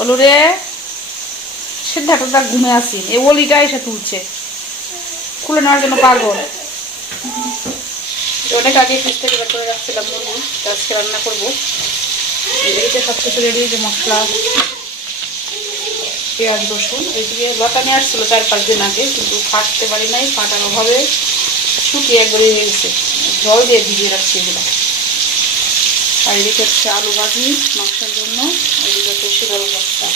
অলুরে সিদ্ধার্থটা ঘুমে আসি, এই ওলিটা এসে তুলছে, খুলে নেওয়ার জন্য পাগল। অনেক আগে ফ্রিজ থেকে বের করে রাখছিলাম মুরগি, আজকে রান্না করবো। এইদিকে সব কিছু রেডি, যে মশলা, পেঁয়াজ, রসুন। এইদিকে লতা নিয়ে আসছিল 4-5 দিন আগে, কিন্তু ফাটতে পারি নাই, ফাটার অভাবে শুকিয়ে একবারে হয়ে গেছে। জল দিয়ে ভিজিয়ে রাখছি এগুলো। আর এদিকে হচ্ছে আলু ভাজি মাংসের জন্য, এদিকে হচ্ছে শিরার বস্তা।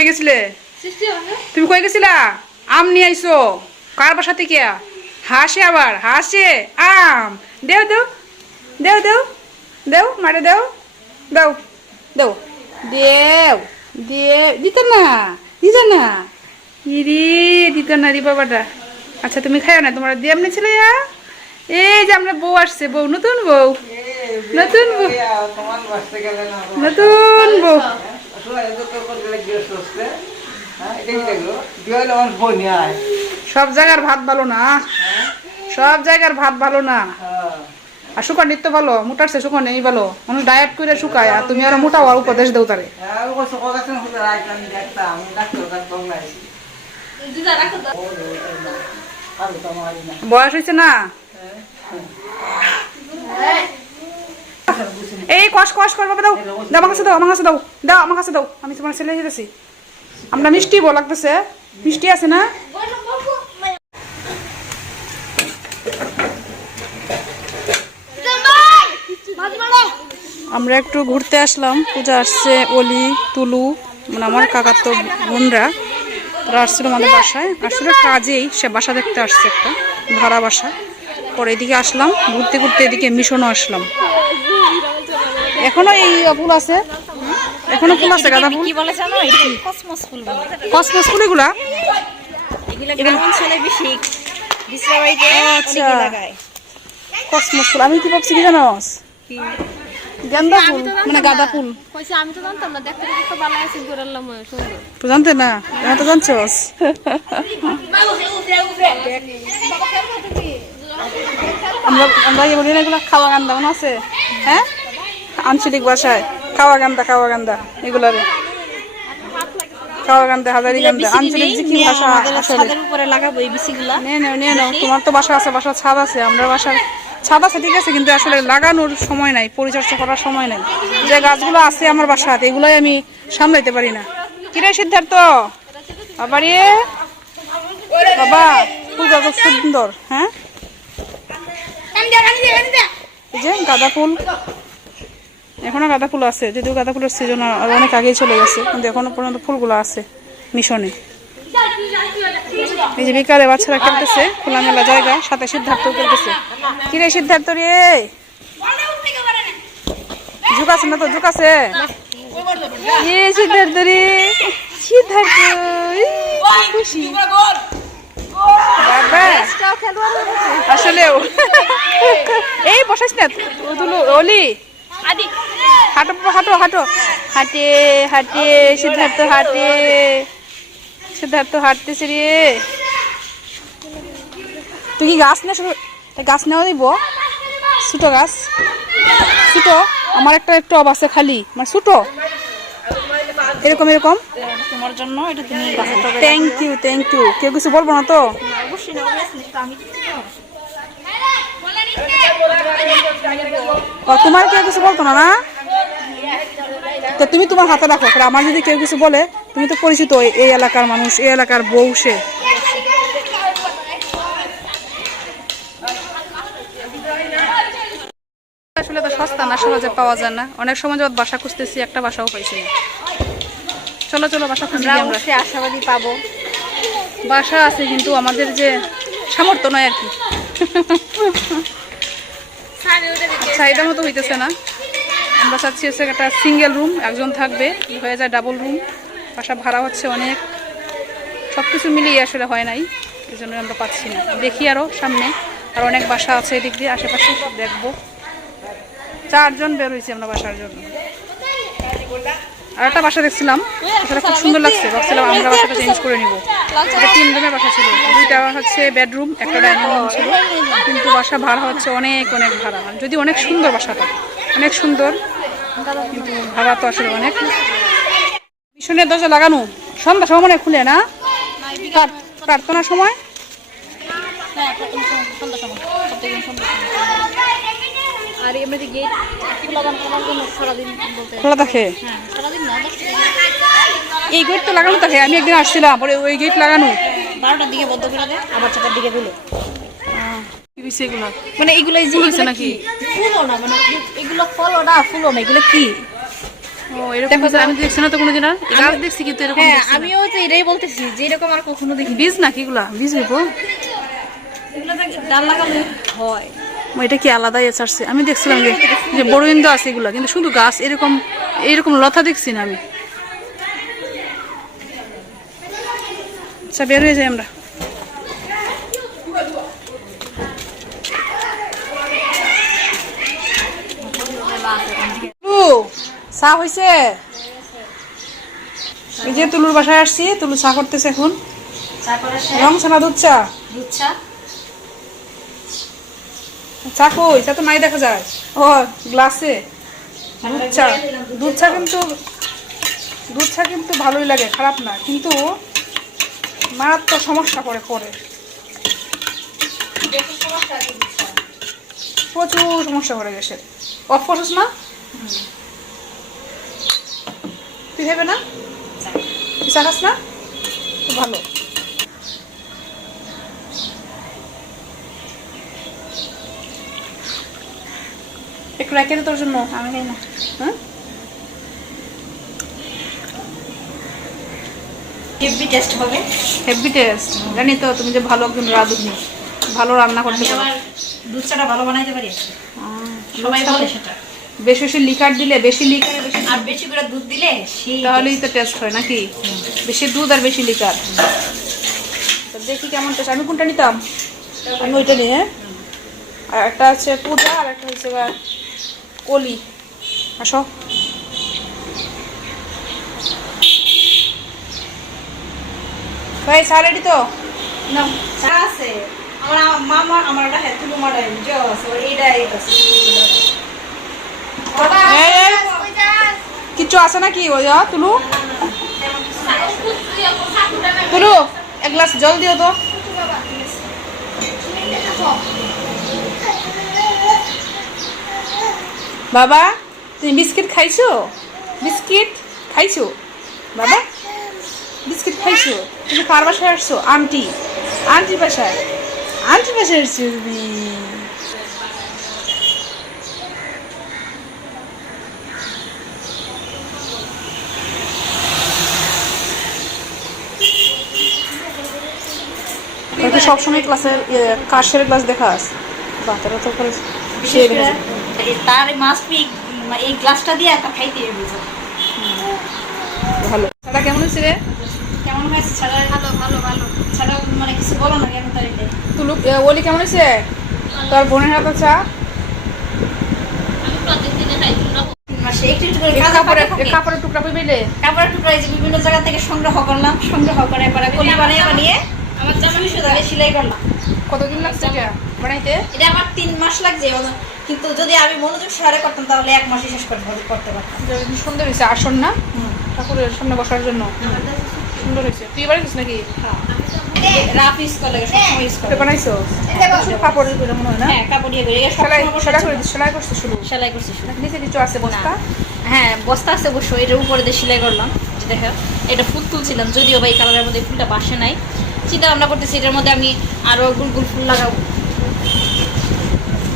কই গেছিলে তুমি? কই গেছিলা? আম নিয়ে আইসো কার বাসা থেকে? হাসে, আবার হাসে। আম দেও দেও দেও দেও দেও মারে দেও দেও দেও দেও দিয়ে দিত না, ইরি দিত না রি বাবাটা। আচ্ছা তুমি খাইও না, তোমার দিয়ে এমনি ছিল। এই যে আমরা বউ আসছে, বউ, নতুন বউ, নতুন বউ, নতুন বউ। সব জায়গার ভাত ভালো না, সব জায়গার ভাত ভালো না। আর শুকান নিত্য ভালো, মোটারছে শুকান নেই ভালো, মানুষ ডায়েট করে শুকায়, আর তুমি আরো মোটা হওয়ার উপদেশ দেও তারে। বয়স হয়েছে না? এই কষ কষ করবো, দাও দাও আমার কাছে, দাও আমার কাছে, দাও দাও আমার কাছে, দাও। আমি তোমার ছেলে যেতেছি। আমরা মিষ্টি বল লাগতেছে, মিষ্টি আছে না? আমরা একটু ঘুরতে আসলাম, পূজা আসছে, অলি, তুলু, মানে আমার কাকার তো বোনরা, তারা আসছিল আমাদের বাসায়। আসলে কাজেই সে বাসা দেখতে আসছে, একটা ভাড়া বাসা। পরে এদিকে আসলাম ঘুরতে ঘুরতে, এদিকে মিশনও আসলাম। এখনো এই ফুল আছে, এখনো ফুল আছে, গাঁদা ফুল। কসমস ফুল, কসমস ফুল এগুলা কসমস ফুল। আমি কি ভাবছি কি জানো, গেন্দা ফুল মানে গাঁদা ফুল। আমি তো জানতাম না, দেখতে দেখতে ভালো আছে, ঘুরালাম সুন্দর। তো জানতে না, এখন তো জানছোস। আমরা আমরা বলি না এগুলো খাওয়া গান্দা মনে আছে? হ্যাঁ, আঞ্চলিক ভাষায় খাওয়া গান্দা, খাওয়া গান্দা এগুলারে খাওয়া গান্দা, হাজারি গান্দা, আঞ্চলিক যে কি ভাষা। ছাদের উপরে লাগাবো এই বিচিগুলা। নিয়ে নাও, তোমার তো বাসা আছে, বাসার ছাদ আছে। আমরা বাসার ছাদ আছে ঠিক আছে, কিন্তু আসলে লাগানোর সময় নাই, পরিচর্যা করার সময় নাই। যে গাছগুলো আছে আমার বাসাতে, এগুলোই আমি সামলাইতে পারি না। কিরে সিদ্ধার্থ বাবারে, বাবা ফুল কত সুন্দর। হ্যাঁ, এই যে গাঁদা ফুল, এখনো গাঁদা ফুল আছে, যদিও গাঁদা ফুলের সিজন আর অনেক আগেই চলে গেছে, কিন্তু এখনো পর্যন্ত ফুলগুলো আছে মিশনে। এই যে বিকালে বাচ্চারা খেলতেছে, খোলামেলা জায়গা, সাথে সিদ্ধার্থ খেলতেছে। কিরে সিদ্ধার্থ রে, ঝুঁক আছে না তো? ঝুঁক আছে সিদ্ধার্থ রে, সিদ্ধার্থ খুশি আসলেও। এই বসাইস না অলি, হাঁটো হাঁটো হাঁটো, হাঁটে হাঁটে সিদ্ধার্থ হাঁটে, সিদ্ধার্থ হাঁটতেছে রে। তুই কি গাছ না, গাছ নেওয়া দিব? ছোটো গাছ, ছোটো আমার একটা একটু টব আছে খালি, মানে ছোটো এরকম এরকম তোমার জন্য। এটা তুমি থ্যাংক ইউ, থ্যাংক ইউ। কেউ কিছু বলবো না তো? তোমার কেউ কিছু বলতো না না? তো তুমি তোমার হাতে রাখো, আমার যদি কেউ কিছু বলে, তুমি তো পরিচিত এই এলাকার মানুষ, এই এলাকার বউ সে। আসলে তো সস্তা না, সহজে পাওয়া যায় না। অনেক সময় যখন বাসা খুঁজতেছি, একটা বাসাও পাইছি না। চলো চলো বাসা খুঁজি, আমরা আশাবাদী পাবো। বাসা আছে, কিন্তু আমাদের যে সামর্থ্য নয় আর কি। চাহিদা মতো হইতেছে না। আমরা চাচ্ছি হচ্ছে একটা সিঙ্গেল রুম, একজন থাকবে, হয়ে যায় ডাবল রুম। বাসা ভাড়া হচ্ছে অনেক, সব কিছু মিলিয়ে আসলে হয় নাই, এই জন্য আমরা পাচ্ছি না। দেখি আরও সামনে আর অনেক বাসা আছে এদিক দিয়ে, আশেপাশে দেখবো। 4 জন বের হয়েছি আমরা বাসার জন্য। আর একটা বাসা দেখছিলাম, বাসাটা খুব সুন্দর লাগছে, ভাবছিলাম আমরা বাসাটা চেঞ্জ করে নিব। এটা 3 রুমের বাসা ছিল, 2টা হচ্ছে বেডরুম, একটা ডাইনিং রুম ছিল, কিন্তু বাসা ভাড়া হচ্ছে অনেক অনেক ভাড়া। যদি অনেক সুন্দর বাসাটা, অনেক সুন্দর, কিন্তু ভাড়া তো আসলে অনেক। মিশনের দরজা লাগানো সন্ধ্যা সময় মনে হয় খুলে না, প্রার্থনার সময়। আর এমনি গেট সারাদিন বলতে খোলা থাকে, সারাদিন না, এই গেট তো লাগানো থাকে। আমি একদিন আসছিলাম, পরে ওই গেট লাগানো 12টার দিকে বন্ধ করে দেয়, আবার 4টার দিকে খুলে। এগুলো মানে এগুলো হয়েছে নাকি? ফুলও না, মানে এগুলো ফলও না ফুলও না, এগুলো কি? ও এরকম আমি তো দেখছি না তো কোনোদিন। আর গাছ দেখছি কিন্তু এরকম হ্যাঁ, দেখছি না। আমিও তো এটাই বলতেছি যে এরকম আর কখনো দেখি। বীজ নাকি এগুলা? বীজ হইব, এগুলো ডাল লাগালে হয়। এটা কি আলাদাই ছাড়ছে? আমি দেখছিলাম যে বড় ইন্দু আছে এগুলা, কিন্তু শুধু গাছ এরকম এরকম লতা দেখছি না আমি। আচ্ছা, বের হয়ে যাই আমরা। চা হয়েছে? এই যে তুলুর বাসায় আসছি, তুলু চা করতেছে এখন। রং চা না দুধ চা? দুধ চা। চা কই? চা তো নাই দেখা যায়। ও গ্লাসে দুধ চা। দুধ চা কিন্তু ভালোই লাগে, খারাপ না, কিন্তু মারাত্মক সমস্যা করে পরে, প্রচুর সমস্যা করে গেছে। অফ করছিস না? তুই খাবে না? তুই চা খাস না? খুব ভালো। একটু রেখে দে তোর জন্য। আমি খাই না। হ্যাঁ, হেভি টেস্ট হবে। Heavy taste. জানি তো তুমি যে ভালো একজন রাঁধুনি, ভালো রান্না করতে পারো। আমার দুধ চাটা ভালো বানাইতে পারি, সবাই বলে সেটা। বেশি বেশি লিকার দিলে, বেশি লিকার আর বেশি করে দুধ দিলে সেই তাহলেই তো টেস্ট হয় নাকি? বেশি দুধ আর বেশি লিকার। তো দেখি কেমন টেস্ট। আমি কোনটা নিতাম? আমি ওইটা নিই। হ্যাঁ, আর একটা আছে পূজা, আর একটা হচ্ছে কলি। আসো। ভাই চা রেডি তো? না, চা আছে। আমার মামা আমার একটা হেতুলু মাডাই যে আছে, এইটাই আছে। কিছু আছে নাকি? ওই তুলু তুলু এক গ্লাস জল দিও তো। বাবা তুমি বিস্কিট খাইছো? বিস্কিট খাইছো বাবা? বিস্কিট খাইছো? তুমি কার বাসায় আসছো? আন্টির বাসায় আসছো তুমি? তো সবসময় ক্লাসের কাশের গ্লাস দেখাস, বাচ্চারা তো করে তার মাস্ট বি এই গ্লাসটা দিয়ে একটা খাইতে হবে। ভালো। ছাড়া কেমন হয়েছে রে? কেমন হয়েছে ছাড়া? ভালো ভালো ভালো ছাড়া, মানে কিছু বলো না কেমন তারিখে। তুলু ওলি কেমন হয়েছে? তোর বোনের হাতে চা। আমি প্রত্যেকদিনে খাই 3 মাসে একটু একটু করে কাপড়ের টুকরা পেলে কাপড়ের টুকরা এই যে বিভিন্ন জায়গা থেকে সংগ্রহ করলাম, সংগ্রহ করে পরে কলি বানিয়ে আমার জামা সুতারে সেলাই করলাম। কতদিন লাগছে এটা বানাইতে? এটা আমার 3 মাস লাগছে, কিন্তু যদি আমি মনোযোগ সহকারে করতাম তাহলে 1 মাসে শেষ করতে পারতাম। সুন্দর হয়েছে আসন না ঠাকুরের সামনে বসার জন্য, সুন্দর হয়েছে। তুই এবার গেছিস নাকি? রাফ ইউজ করলে সবসময় ইউজ করে বানাইছো কাপড়ের করে মনে হয় না? হ্যাঁ, কাপড় দিয়ে করে সেলাই করছে শুধু? সেলাই করছি শুধু। নিচে কিছু আছে বস্তা? হ্যাঁ, বস্তা আছে অবশ্য। এটার উপরে দিয়ে সেলাই করলাম। দেখো, এটা ফুল তুলছিলাম, যদিও বা এই কালারের মধ্যে ফুলটা বাসে নাই। চিন্তা ভাবনা করতেছি এটার মধ্যে আমি আরো গুল গুল ফুল লাগাবো।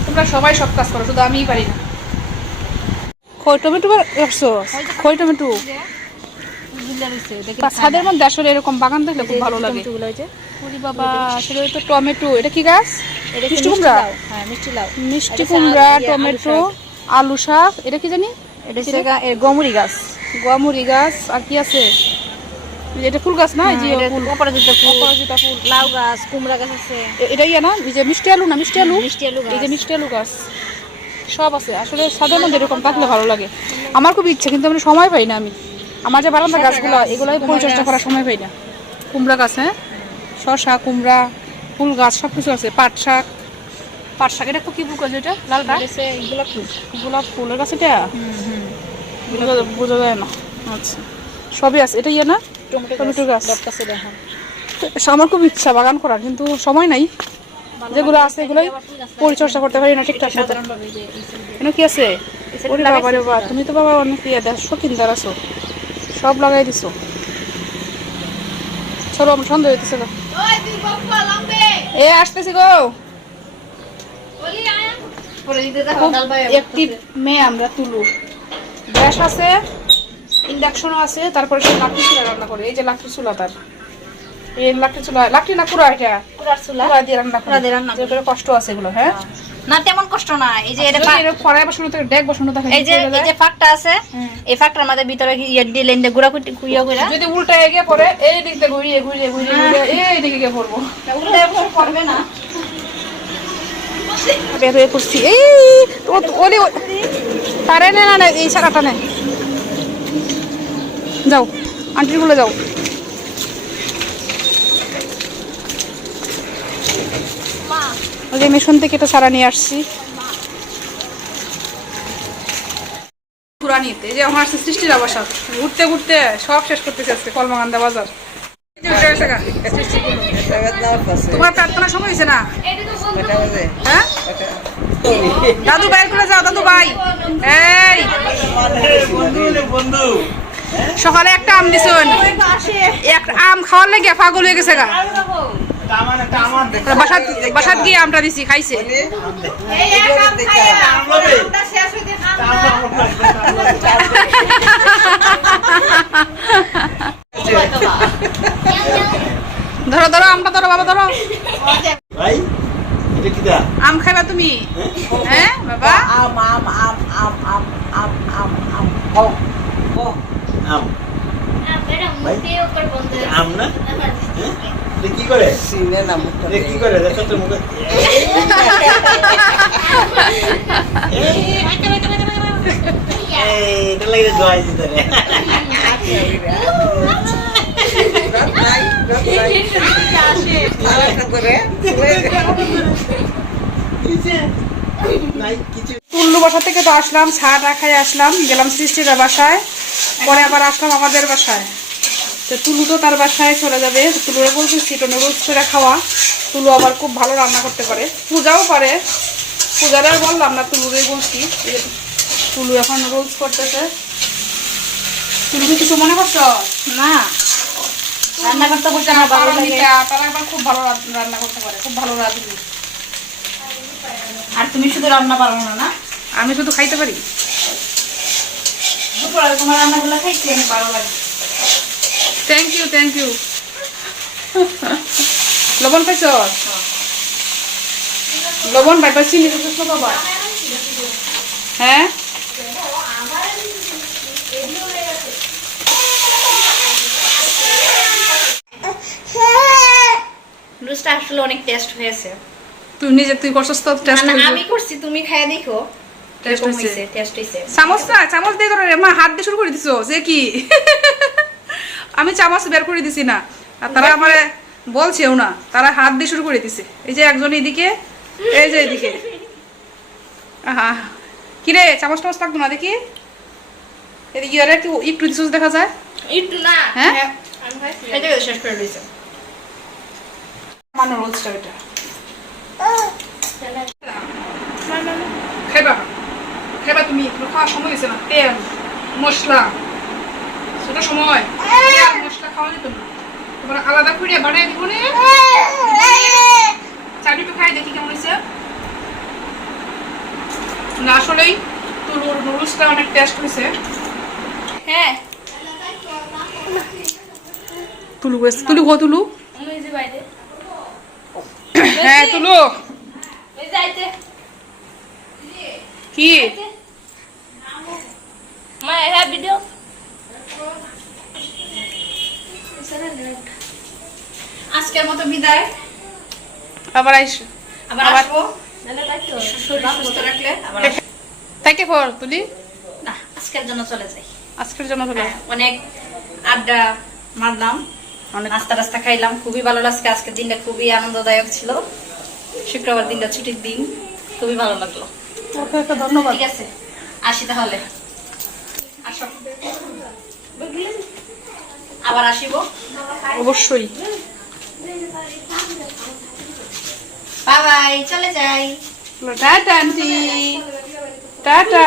তোমরা সবাই সব কাজ করো, শুধু আমিই পারি না। খই টমেটো রাখছো? খই টমেটো ছাদের মধ্যে আসলে এরকম বাগান দেখলে খুব ভালো লাগে। বাবা আসলে তো টমেটো, এটা কি গাছ? মিষ্টি কুমড়া। হ্যাঁ, মিষ্টি লাউ। মিষ্টি কুমড়া, টমেটো, আলু শাক। এটা কি জানি? এটা হচ্ছে গমুরি গাছ। গমুরি গাছ। আর কি আছে? এটা ফুল গাছ না? এই যে ফুল, অপরাজিতা ফুল, অপরাজিতা ফুল, লাউ গাছ, কুমড়া গাছ আছে। এটা ইয়ে না, এই যে মিষ্টি আলু না, মিষ্টি আলু, মিষ্টি আলু গাছ, এই যে মিষ্টি আলু গাছ সব আছে। আসলে সাধারণত এরকম থাকলে ভালো লাগে। আমার খুব ইচ্ছে, কিন্তু আমি সময় পাই না। আমি আমার যে বারান্দা গাছগুলো, এগুলোই পরিচর্যা করার সময় পাই না। কুমড়া গাছ, হ্যাঁ, শসা, কুমড়া, ফুল গাছ সব কিছু আছে। পাট শাক, পাট শাক এটা তো কি ফুল গাছ? এটা লালটা গোলাপ ফুল, গোলাপ ফুলের গাছ এটা বোঝা যায় না। আচ্ছা, সবই আছে। এটা ইয়ে না, টমেটো গাছ। আমার খুব ইচ্ছা বাগান করার, কিন্তু সময় নাই। যেগুলো আছে এগুলোই পরিচর্যা করতে পারি না ঠিকঠাক মতো। কেন কি আছে? ওরে বাবা রে বাবা, তুমি তো বাবা অনেক ইয়ে দেখ, শৌখিনদার আছো, সব লাগাই দিছো। চলো, আমার সন্দেহ হইতেছে গো। এ আসতেছি গো। একটি মেয়ে আমরা তুলু, গ্যাস আছে, ইন্ডাকশনও আছে, তারপরে সে লাকড়ি চুলা রান্না করে। এই যে লাকড়ি চুলা, তার এই লাকড়ি চুলা, লাকড়ি না কুড়া, এটা কুড়া দিয়ে রান্না করে। কষ্ট আছে এগুলো, হ্যাঁ না তেমন কষ্ট না। এই যে এটা কড়াই বসানো থাকে, ডেক বসানো থাকে, এই যে ফাঁকটা আছে, এই ফাঁকটার মধ্যে ভিতরে ইয়ে দিয়ে লেন দিয়ে গুড়া কুইয়া করে যদি উল্টা গিয়ে পড়ে, এই দিক দিয়ে ঘুরিয়ে ঘুরিয়ে ঘুরিয়ে ঘুরিয়ে এই দিকে গিয়ে পড়বো। উল্টা পড়বে না। বের হয়ে পড়ছি। এই ওলি তারে নে না, এই সারাটা নে, যাও আন্টির গুলো যাও। ওই যে মিশন থেকে এটা সারা নিয়ে আসছি পুরানিতে। এই যে আমার সৃষ্টির আবাসা, ঘুরতে ঘুরতে সব শেষ করতেছে আজকে কলমাকান্দা বাজার। তোমার প্রার্থনা সময় হয়েছে না? হ্যাঁ, দাদু বাইর করে যাও, দাদু ভাই। এই সকালে একটা আম দিছেন, একটা আম খাওয়ার লেগে পাগল হয়ে গেছে গা। বাসাত গিয়ে আমটা দিছি, খাইছে। ধরো ধরো আমটা, ধরো বাবা, ধরো। আম খাইবা তুমি? হ্যাঁ বাবা, আম আম আম আম আম আম আম আম আম আম না কি করে সিনে নাম কি করে দেখো তো মুখে এটা লাগে জয় দিতে রে টুল্লু বাসা থেকে তো আসলাম, ছাটা খাই আসলাম, গেলাম সৃষ্টির বাসায়, পরে আবার আসলাম আমাদের বাসায়। তো টুলু তো তার বাসায় চলে যাবে। টুলুরে বলতেছি তো নুডলস করে খাওয়া। টুলু আবার খুব ভালো রান্না করতে পারে, পূজাও পারে। পূজারে আর বললাম না, টুলুরে বলছি। টুলু এখন নুডলস করতেছে। তুমি কি কিছু মনে করছো? না, রান্না করতে করতে আমার ভালো লাগে। তারা আবার খুব ভালো রান্না করতে পারে, খুব ভালো রাঁধুনি। আর তুমি শুধু রান্না পারো না? না, আমি শুধু খাইতে পারি। তোমার রান্নাগুলো খাইছি আমি, ভালো লাগে। Thank you, thank you. লবণ পাইছ? লবণ পাই পাইছি বাবা। হ্যাঁ, নুডলসটা আসলে অনেক টেস্ট হয়েছে। তুই করছস তো টেস্ট? না, আমি করছি, তুমি খাইয়া দেখো। টেস্ট হইছে, টেস্ট হইছে। চামচ দিয়ে ধরে মা হাত দিয়ে শুরু করে দিছো যে কি? আমি চামচ বের করে দিছি না, আর তারা আমারে বলছেও না, তারা হাত দিয়ে শুরু করে দিছে। এই যে একজন এদিকে, এই যে এদিকে। আহা, কিরে চামচ টামচ লাগতো না দেখি? এদিকে আর একটু দিছিস দেখা যায়। একটু না, হ্যাঁ আমি খাইছি, এটা শেষ করে দিয়েছে। মানো রোজটা এটা খাইবা, খাইবা তুমি। খাওয়ার সময় হয়েছে না, তেল মশলা সেটা সময়, মশলা খাওয়া যেত না। এবার আলাদা করে বানাই দিব না, চাবি একটু খাই দেখি কেমন হয়েছে। না আসলেই তুলুর নুডলসটা অনেক টেস্ট হয়েছে। হ্যাঁ, তুলু তুলু গো তুলু, হ্যাঁ তুলু কি আজকের মতো বিদায়, আবার আইস আবার আসবো শরীর সুস্থ রাখলে আবার আসবো। তাকে পর তুলি না, আজকের জন্য চলে যাই। আজকের জন্য হলো হ্যাঁ, অনেক আড্ডা মারলাম, অনেক নাস্তা টাস্তা খাইলাম, খুবই ভালো লাগছে। আজকের দিনটা খুবই আনন্দদায়ক ছিল, শুক্রবার দিনটা ছুটির দিন, খুবই ভালো লাগলো। ধন্যবাদ। ঠিক আছে, আসি তাহলে, আসো, আবার আসিব। অবশ্যই। বাই বাই, চলে যাই। Tata aunty, tata.